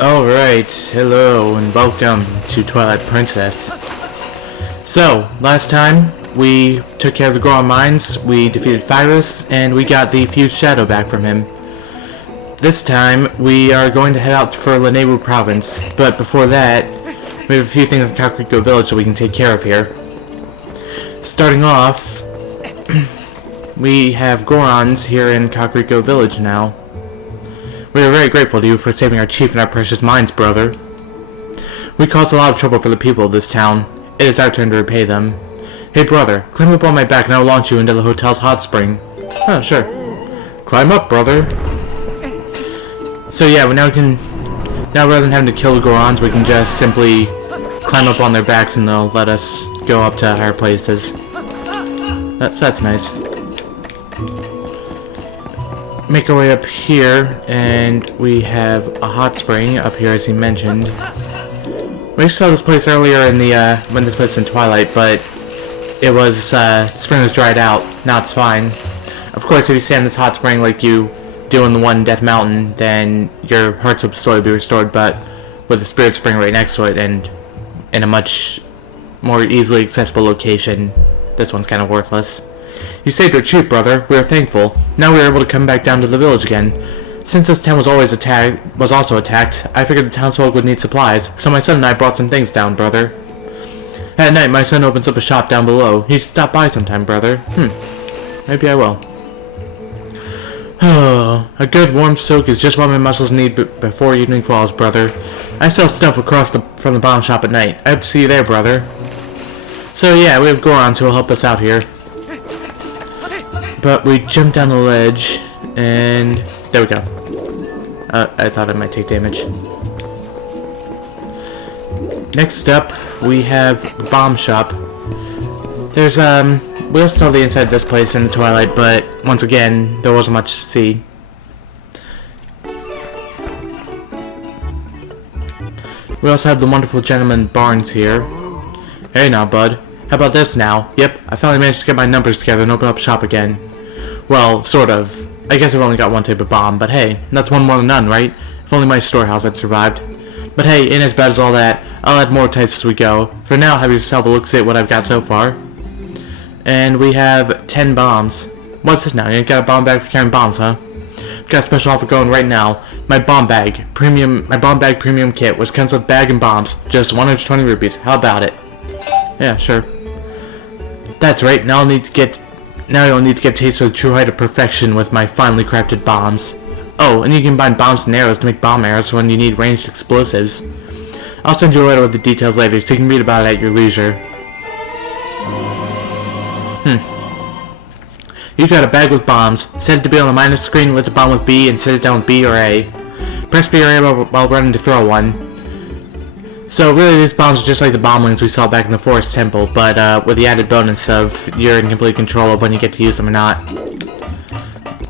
Alright, hello and welcome to Twilight Princess. So, last time we took care of the Goron mines, we defeated Virus, and we got the fused shadow back from him. This time we are going to head out for Lanayru Province, but before that, we have a few things in Kakariko Village that we can take care of here. Starting off, we have Gorons here in Kakariko Village now. We are very grateful to you for saving our chief and our precious mines, brother. We caused a lot of trouble for the people of this town. It is our turn to repay them. Hey brother, climb up on my back and I'll launch you into the hotel's hot spring. Oh, sure. Climb up, brother. So yeah, now rather than having to kill the Gorons, we can just simply climb up on their backs and they'll let us go up to higher places. That's nice. Make our way up here, and we have a hot spring up here, as he mentioned. We saw this place earlier in the when this place in Twilight, but it was the spring was dried out. Now it's fine. Of course, if you stand in this hot spring like you do in the one in Death Mountain, then your hearts will slowly be restored. But with the spirit spring right next to it, and in a much more easily accessible location, this one's kind of worthless. You saved our chief, brother. We are thankful. Now we are able to come back down to the village again. Since this town was also attacked, I figured the townsfolk would need supplies, so my son and I brought some things down, brother. At night, my son opens up a shop down below. You should stop by sometime, brother. Maybe I will. Oh, a good warm soak is just what my muscles need before evening falls, brother. I sell stuff from the bomb shop at night. I hope to see you there, brother. So yeah, we have Gorons who will help us out here. But we jumped down the ledge, and there we go. I thought I might take damage. Next up, we have the bomb shop. There's, we also saw the inside of this place in the Twilight, but once again, there wasn't much to see. We also have the wonderful gentleman Barnes here. Hey now, bud. How about this now? Yep, I finally managed to get my numbers together and open up shop again. Well, sort of. I guess I've only got one type of bomb, but hey, that's one more than none, right? If only my storehouse had survived. But hey, ain't as bad as all that. I'll add more types as we go. For now, have yourself a look-see at what I've got so far. And we have 10 bombs. What's this now? You ain't got a bomb bag for carrying bombs, huh? Got a special offer going right now. My bomb bag premium kit, which comes with bag and bombs, just 120 rupees. How about it? Yeah, sure. That's right. Now you'll need to get a taste of the true height of perfection with my finely crafted bombs. Oh, and you can combine bombs and arrows to make bomb arrows when you need ranged explosives. I'll send you a letter with the details later, so you can read about it at your leisure. You got a bag with bombs. Set it to be on the minus screen with the bomb with B, and set it down with B or A. Press B or A while running to throw one. So really, these bombs are just like the bomblings we saw back in the Forest Temple, but with the added bonus of you're in complete control of when you get to use them or not.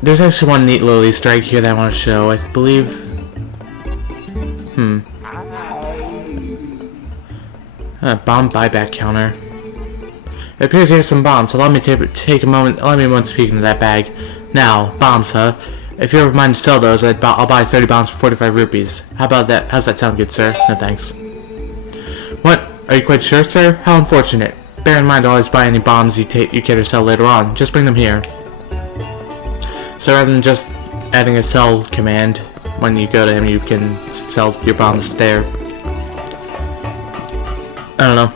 There's actually one neat little Easter egg here that I want to show. I believe... bomb buyback counter. It appears you have some bombs, so let me take a moment speak into that bag. Now, bombs, huh? If you're ever mind to sell those, I'll buy 30 bombs for 45 rupees. How about that? How's that sound good, sir? No thanks. What? Are you quite sure, sir? How unfortunate. Bear in mind to always buy any bombs you care to sell later on. Just bring them here. So rather than just adding a sell command, when you go to him, you can sell your bombs there. I don't know.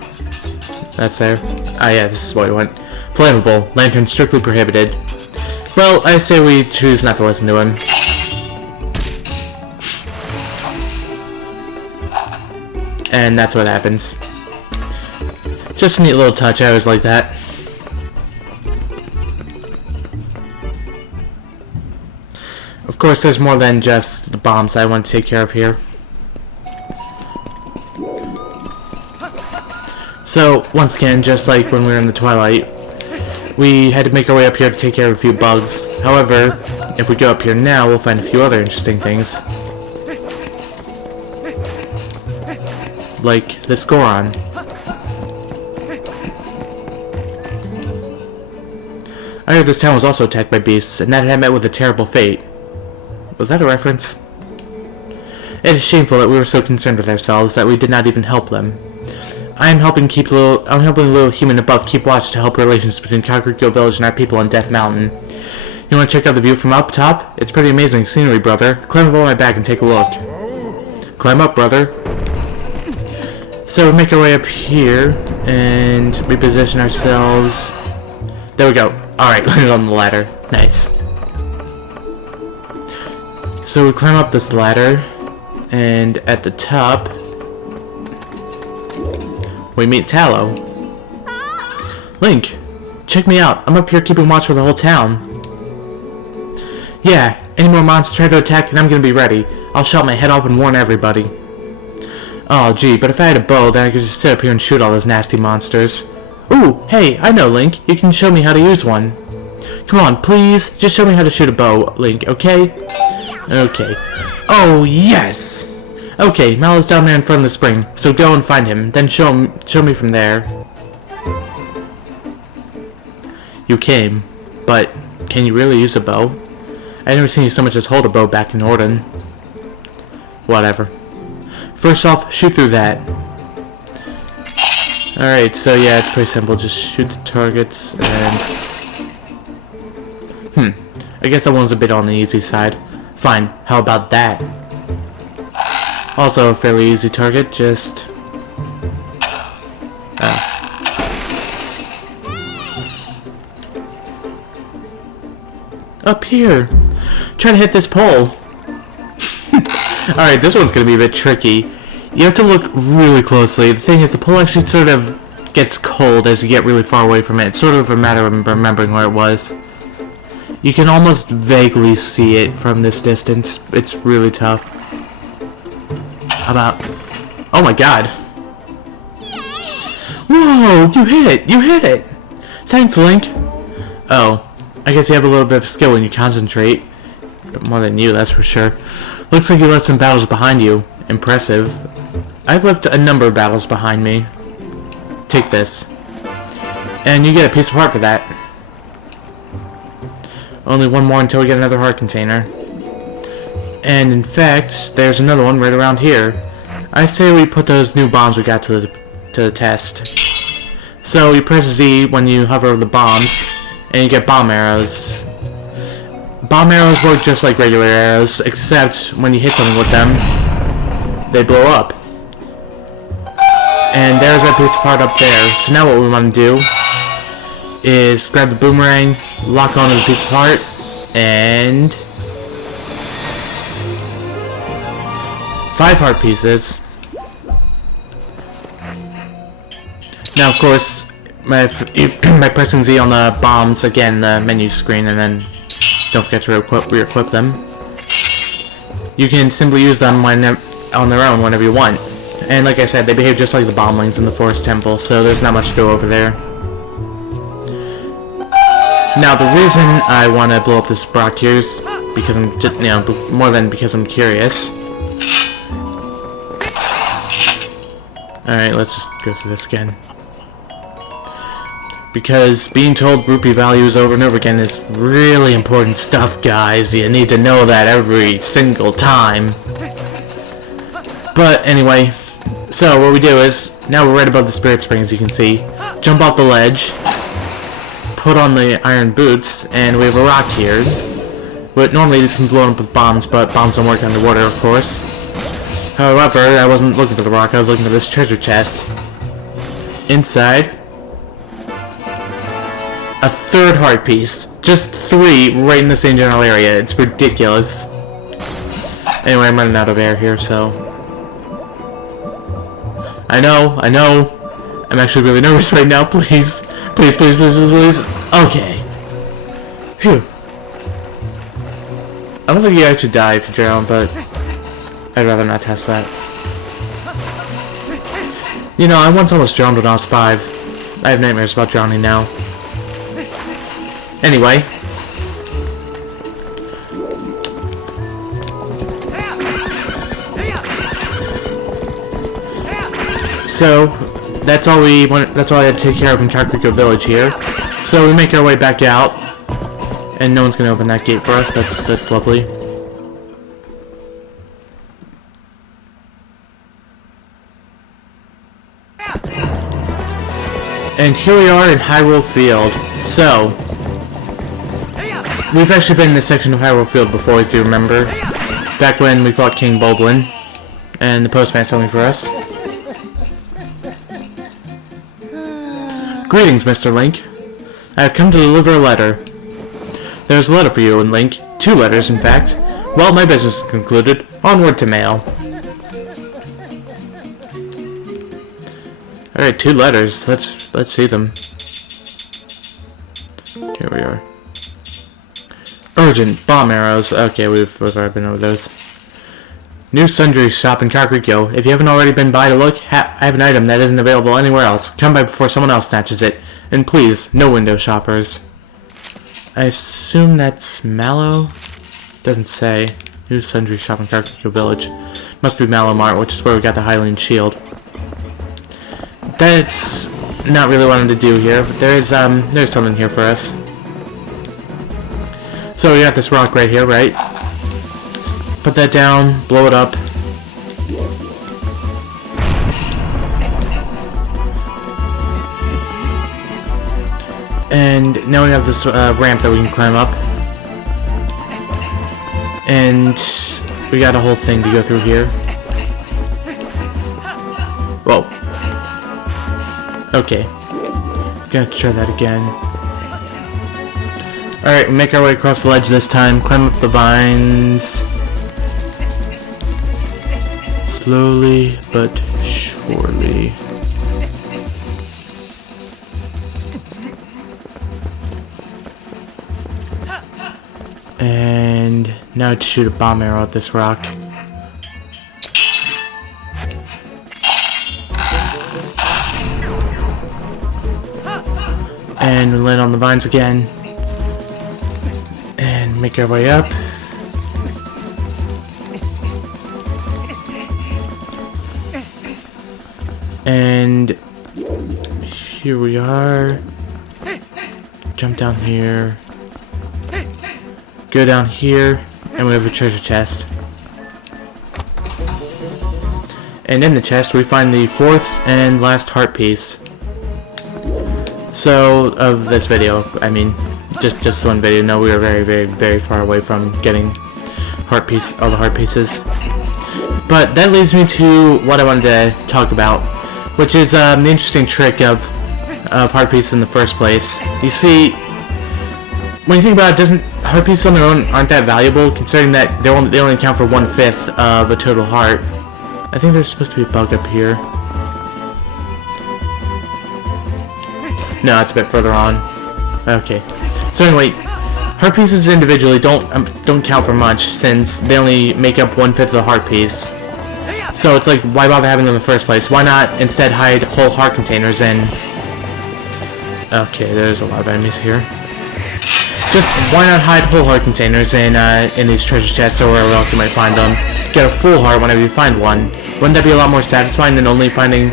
That's there. Ah, yeah, this is what we want. Flammable. Lantern strictly prohibited. Well, I say we choose not to listen to him. And that's what happens. Just a neat little touch, I always like that. Of course, there's more than just the bombs I want to take care of here. So, once again, just like when we were in the Twilight, we had to make our way up here to take care of a few bugs. However, if we go up here now, we'll find a few other interesting things. Like this Goron. I heard this town was also attacked by beasts, and that it had met with a terrible fate. Was that a reference? It is shameful that we were so concerned with ourselves that we did not even help them. I'm helping the little human above keep watch to help relations between Kakariko Village and our people on Death Mountain. You want to check out the view from up top? It's pretty amazing scenery, brother. Climb up on my back and take a look. Climb up, brother. So we make our way up here and reposition ourselves. There we go. Alright, landed on the ladder. Nice. So we climb up this ladder, and at the top, we meet Tallow. Link, check me out. I'm up here keeping watch for the whole town. Yeah, any more monsters try to attack and I'm gonna be ready. I'll shout my head off and warn everybody. Oh gee, but if I had a bow, then I could just sit up here and shoot all those nasty monsters. Ooh, hey, I know, Link. You can show me how to use one. Come on, please. Just show me how to shoot a bow, Link, okay? Okay. Oh, yes! Okay, Mallow's down there in front of the spring, so go and find him, then show me from there. You came, but can you really use a bow? I've never seen you so much as hold a bow back in Norden. Whatever. First off, shoot through that. Alright, so yeah, it's pretty simple. Just shoot the targets and... I guess that one's a bit on the easy side. Fine, how about that? Also a fairly easy target, just... Up here! Try to hit this pole! Alright, this one's gonna be a bit tricky. You have to look really closely. The thing is, the pole actually sort of gets cold as you get really far away from it. It's sort of a matter of remembering where it was. You can almost vaguely see it from this distance. It's really tough. How about... Oh my god! Whoa! You hit it! You hit it! Thanks, Link! Oh. I guess you have a little bit of skill when you concentrate. But more than you, that's for sure. Looks like you left some battles behind you. Impressive. I've left a number of battles behind me. Take this. And you get a piece of heart for that. Only one more until we get another heart container. And in fact, there's another one right around here. I say we put those new bombs we got to the test. So you press Z when you hover over the bombs, and you get bomb arrows. Bomb arrows work just like regular arrows, except when you hit something with them, they blow up. And there's our piece of heart up there. So now what we want to do is grab the boomerang, lock onto the piece of heart, and 5 heart pieces. Now, of course, by pressing Z on the bombs, again, the menu screen, and then don't forget to re-equip them. You can simply use them when on their own whenever you want. And like I said, they behave just like the bomblings in the Forest Temple, so there's not much to go over there. Now, the reason I want to blow up this Brock here is because I'm just, more than because I'm curious. Alright, let's just go through this again. Because being told rupee values over and over again is really important stuff, guys. You need to know that every single time. But anyway, so what we do is, now we're right above the Spirit Spring, as you can see. Jump off the ledge, put on the iron boots, and we have a rock here. But normally this can blow up with bombs, but bombs don't work underwater, of course. However, I wasn't looking for the rock, I was looking for this treasure chest. Inside, a 3rd heart piece. Just 3 right in the same general area. It's ridiculous. Anyway, I'm running out of air here, so... I know. I'm actually really nervous right now, please. Please. Okay. Phew. I don't think you actually die if you drown, but I'd rather not test that. You know, I once almost drowned when I was 5. I have nightmares about drowning now. Anyway. So, that's all I had to take care of in Kakariko Village here. So we make our way back out. And no one's gonna open that gate for us. That's lovely. And here we are in Hyrule Field. So, we've actually been in this section of Hyrule Field before, as you remember. Back when we fought King Boblin. And the postman sent me for us. Greetings, Mr. Link. I have come to deliver a letter. There's a letter for you, Link. 2 letters, in fact. Well, my business is concluded. Onward to mail. Alright, 2 letters. Let's see them. Here we are. Urgent bomb arrows. Okay, we've already been over those. New sundry shop in Kakariko. If you haven't already been by to look, I have an item that isn't available anywhere else. Come by before someone else snatches it. And please, no window shoppers. I assume that's Mallow? Doesn't say. New sundry shop in Kakariko Village. Must be Mallow Mart, which is where we got the Hylian shield. That's not really what I'm to do here, but there's something here for us. So we got this rock right here, right? Put that down, blow it up. And now we have this ramp that we can climb up. And we got a whole thing to go through here. Whoa. Okay. Gotta try that again. Alright, we make our way across the ledge this time. Climb up the vines. Slowly but surely. And now to shoot a bomb arrow at this rock. And we land on the vines again. And make our way up. And here we are. Jump down here. Go down here, and we have a treasure chest. And in the chest, we find the 4th and last heart piece. So, of this video, I mean, just one video. No, we were very far away from getting all the heart pieces. But that leads me to what I wanted to talk about, which is the interesting trick of heart pieces in the first place. You see, when you think about it, heart pieces on their own aren't that valuable, considering that they only account for 1/5 of a total heart. I think there's supposed to be a bug up here. No, it's a bit further on. Okay. So anyway, heart pieces individually don't count for much, since they only make up 1/5 of the heart piece. So it's like, why bother having them in the first place? Why not instead hide whole heart containers in? Okay, there's a lot of enemies here. Just why not hide whole heart containers in these treasure chests or wherever else you might find them? Get a full heart whenever you find one. Wouldn't that be a lot more satisfying than only finding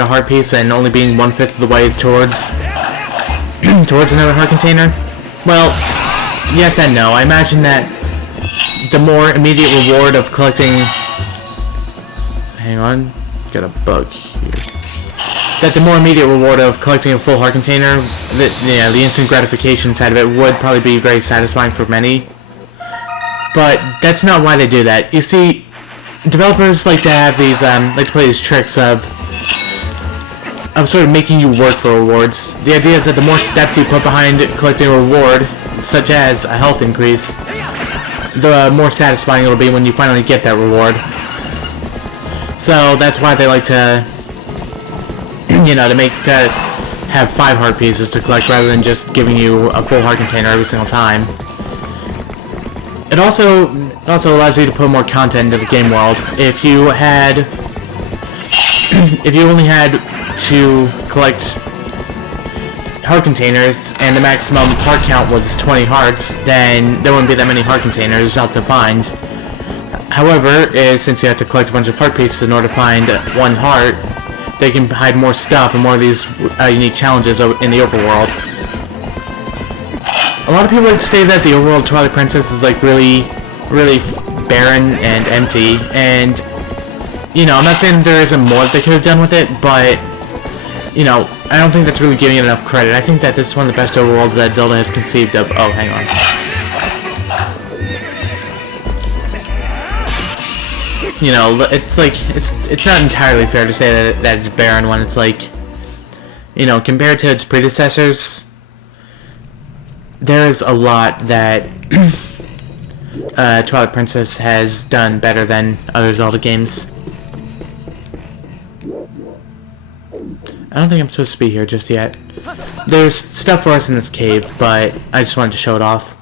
a heart piece and only being 1/5 of the way towards another heart container? Well, yes and no. I imagine that the more immediate reward of collecting... Hang on, got a bug here. That the more immediate reward of collecting a full heart container, the instant gratification side of it would probably be very satisfying for many. But that's not why they do that. You see, developers like to have these, like to play these tricks of sort of making you work for rewards. The idea is that the more steps you put behind collecting a reward, such as a health increase, the more satisfying it'll be when you finally get that reward. So that's why they like to, to have 5 heart pieces to collect rather than just giving you a full heart container every single time. It also allows you to put more content into the game world. If you only had to collect heart containers and the maximum heart count was 20 hearts, then there wouldn't be that many heart containers out to find. However, since you have to collect a bunch of heart pieces in order to find 1 heart, they can hide more stuff and more of these unique challenges in the overworld. A lot of people like to say that the overworld Twilight Princess is like really barren and empty, and you know, I'm not saying there isn't more that they could have done with it, but, you know, I don't think that's really giving it enough credit. I think that this is one of the best overworlds that Zelda has conceived of. Oh, hang on. You know, it's like, it's not entirely fair to say that it's barren when it's like, you know, compared to its predecessors, there is a lot that Twilight Princess has done better than other Zelda games. I don't think I'm supposed to be here just yet. There's stuff for us in this cave, but I just wanted to show it off.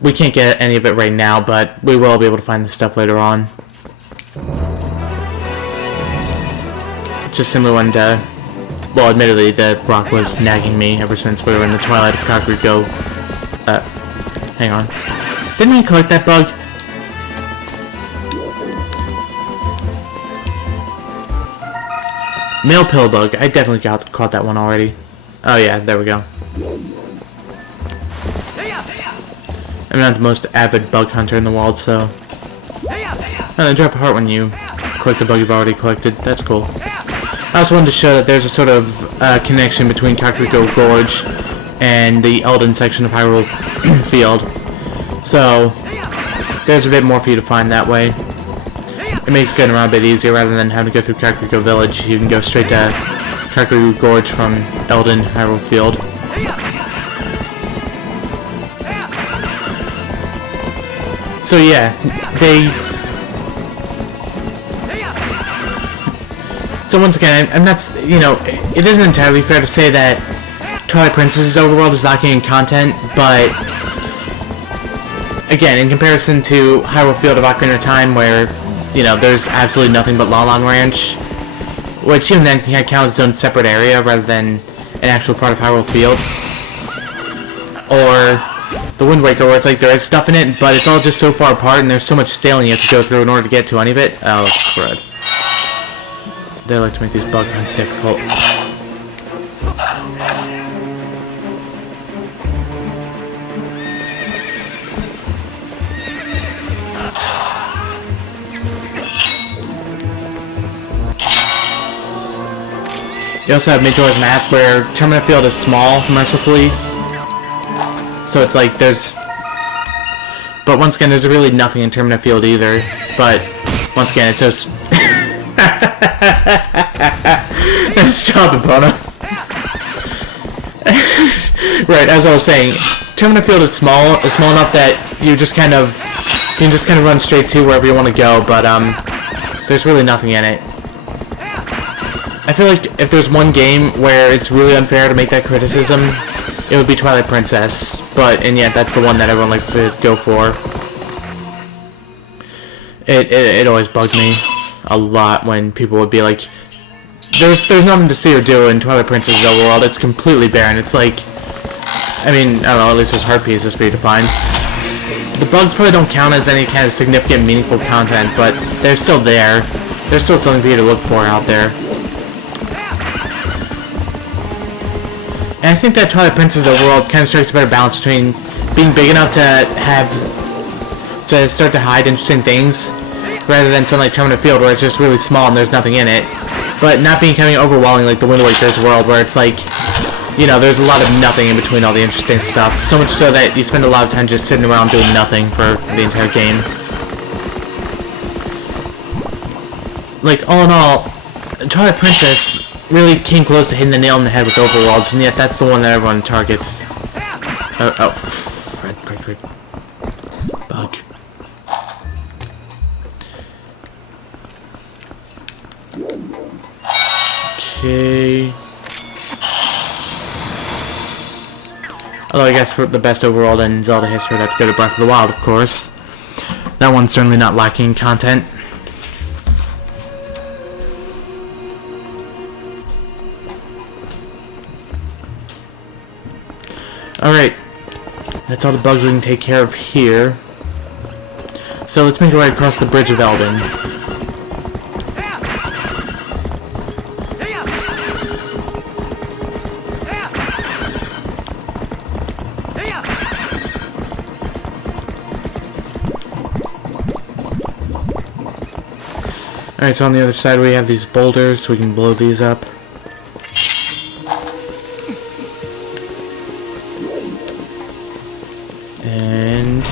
We can't get any of it right now, but we will be able to find the stuff later on. Just simply wanted to... Well, admittedly, the rock was nagging me ever since we were in the Twilight of Kakariko. Hang on. Didn't I collect that bug? Male pill bug. I definitely caught that one already. Oh yeah, there we go. I'm not the most avid bug hunter in the world, so... they drop a heart when you collect the bug you've already collected. That's cool. I also wanted to show that there's a sort of connection between Kakariko Gorge and the Elden section of Hyrule Field. So, there's a bit more for you to find that way. It makes getting around a bit easier rather than having to go through Kakariko Village. You can go straight to Kakariko Gorge from Elden Hyrule Field. So yeah, So once again, I'm not, you know, it isn't entirely fair to say that Twilight Princess's overworld is lacking in content, but again, in comparison to Hyrule Field of Ocarina of Time, where, you know, there's absolutely nothing but Lon Lon Ranch, which even then can count as its own separate area rather than an actual part of Hyrule Field, or the Wind Waker, where it's like there is stuff in it, but it's all just so far apart and there's so much sailing you have to go through in order to get to any of it. Oh, crud. They like to make these bug hunts difficult. You also have Majora's Mask, where Termina Field is small, mercifully. So it's like there's... But once again, there's really nothing in Termina Field either. But, once again, it's just... Nice job, Epona. Right, as I was saying, Termina Field is small enough that you can just kind of run straight to wherever you want to go, but there's really nothing in it. I feel like if there's one game where it's really unfair to make that criticism, it would be Twilight Princess, and yet that's the one that everyone likes to go for. It always bugs me a lot when people would be like, there's nothing to see or do in Twilight Princess's overworld, it's completely barren. It's like, I mean, I don't know, at least there's heart pieces for you to find. The bugs probably don't count as any kind of significant, meaningful content, but they're still there. There's still something for you to look for out there. And I think that Twilight Princess overworld kind of strikes a better balance between being big enough to start to hide interesting things, rather than something like Termina Field, where it's just really small and there's nothing in it, but not becoming overwhelming like the Wind Waker's world, where it's like, you know, there's a lot of nothing in between all the interesting stuff, so much so that you spend a lot of time just sitting around doing nothing for the entire game. Like, all in all, Twilight Princess really came close to hitting the nail on the head with overworlds, and yet that's the one that everyone targets. Red. Bug. Okay. Although I guess for the best overworld in Zelda history, I'd have to go to Breath of the Wild, of course. That one's certainly not lacking in content. Alright, that's all the bugs we can take care of here. So let's make our way across the Bridge of Elden. Alright, so on the other side we have these boulders, so we can blow these up. And...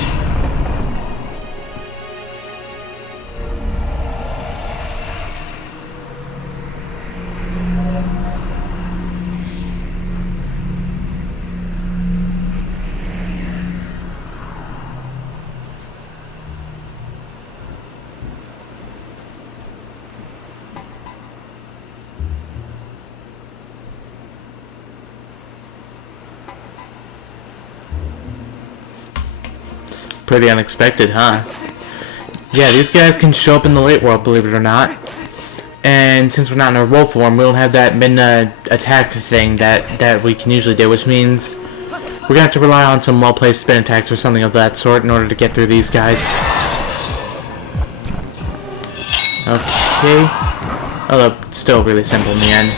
pretty unexpected, huh? Yeah, these guys can show up in the late world, believe it or not. And since we're not in our wolf form, we don't have that midna attack thing that we can usually do, which means we're gonna have to rely on some well-placed spin attacks or something of that sort in order to get through these guys. Okay. Although, still really simple in the end.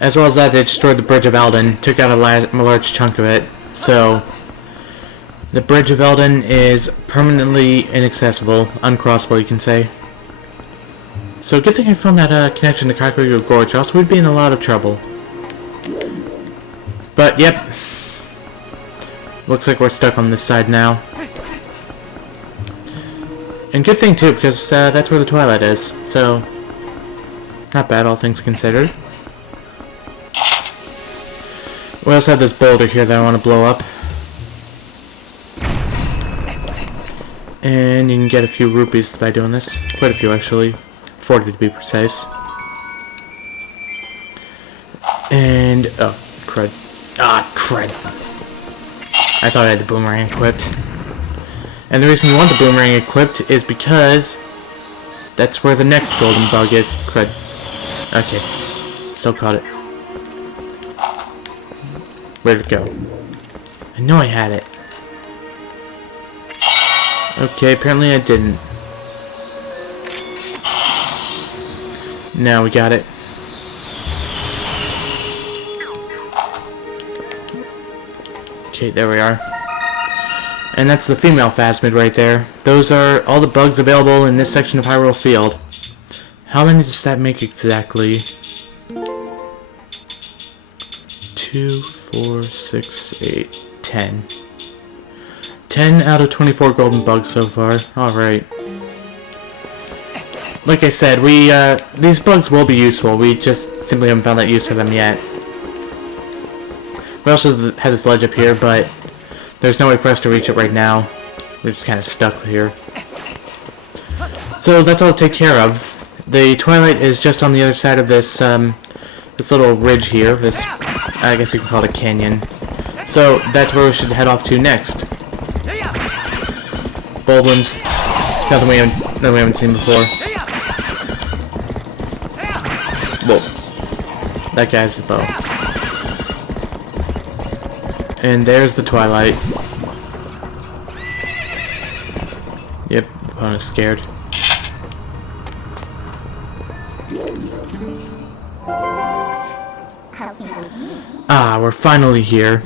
As well as that, they destroyed the Bridge of Eldin, took out a large chunk of it. So, the Bridge of Eldin is permanently inaccessible, uncrossable, you can say. So, good thing I found that connection to Kakariko Gorge, else we'd be in a lot of trouble. But, yep. Looks like we're stuck on this side now. And good thing, too, because that's where the Twilight is. So, not bad, all things considered. We also have this boulder here that I want to blow up. And you can get a few rupees by doing this. Quite a few, actually. 40 to be precise. And... oh, crud. Ah, crud. I thought I had the boomerang equipped. And the reason you want the boomerang equipped is because that's where the next golden bug is. Crud. Okay. Still caught it. Where'd it go? I know I had it. Okay, apparently I didn't. Now we got it. Okay, there we are. And that's the female phasmid right there. Those are all the bugs available in this section of Hyrule Field. How many does that make exactly? 2, 4, 6, 8, 10. 10 out of 24 golden bugs so far. Alright. Like I said, these bugs will be useful. We just simply haven't found that use for them yet. We also have this ledge up here, but there's no way for us to reach it right now. We're just kind of stuck here. So that's all to take care of. The Twilight is just on the other side of this, this little ridge here. This, I guess you can call it a canyon. So that's where we should head off to next. Boldlands. Nothing we haven't seen before. Whoa. That guy's a bow. And there's the Twilight. Yep, the opponent's scared. Ah, we're finally here.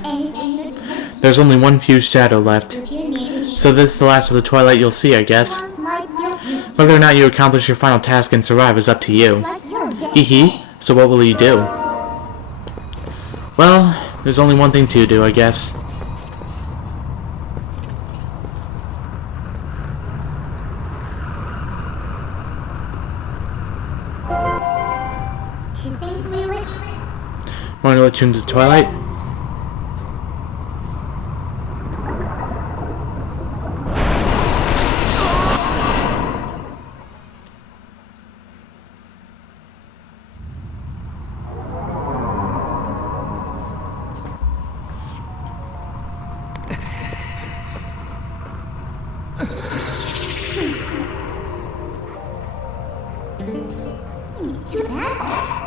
There's only one fused shadow left. So this is the last of the Twilight you'll see, I guess. Whether or not you accomplish your final task and survive is up to you. Hee. So what will you do? Well, there's only one thing to do, I guess. Want to let you into the Twilight?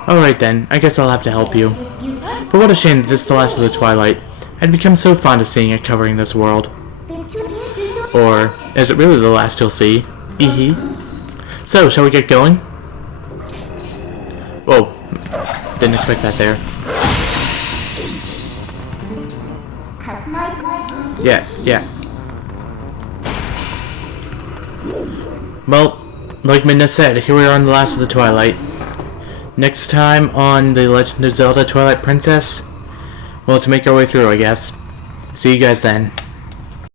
Alright then, I guess I'll have to help you. But what a shame that this is the last of the Twilight. I'd become so fond of seeing it covering this world. Or, is it really the last you'll see? Hee. So, shall we get going? Whoa, didn't expect that there. Yeah. Well, like Midna said, here we are on the last of the Twilight. Next time on The Legend of Zelda Twilight Princess, well, to make our way through, I guess. See you guys then.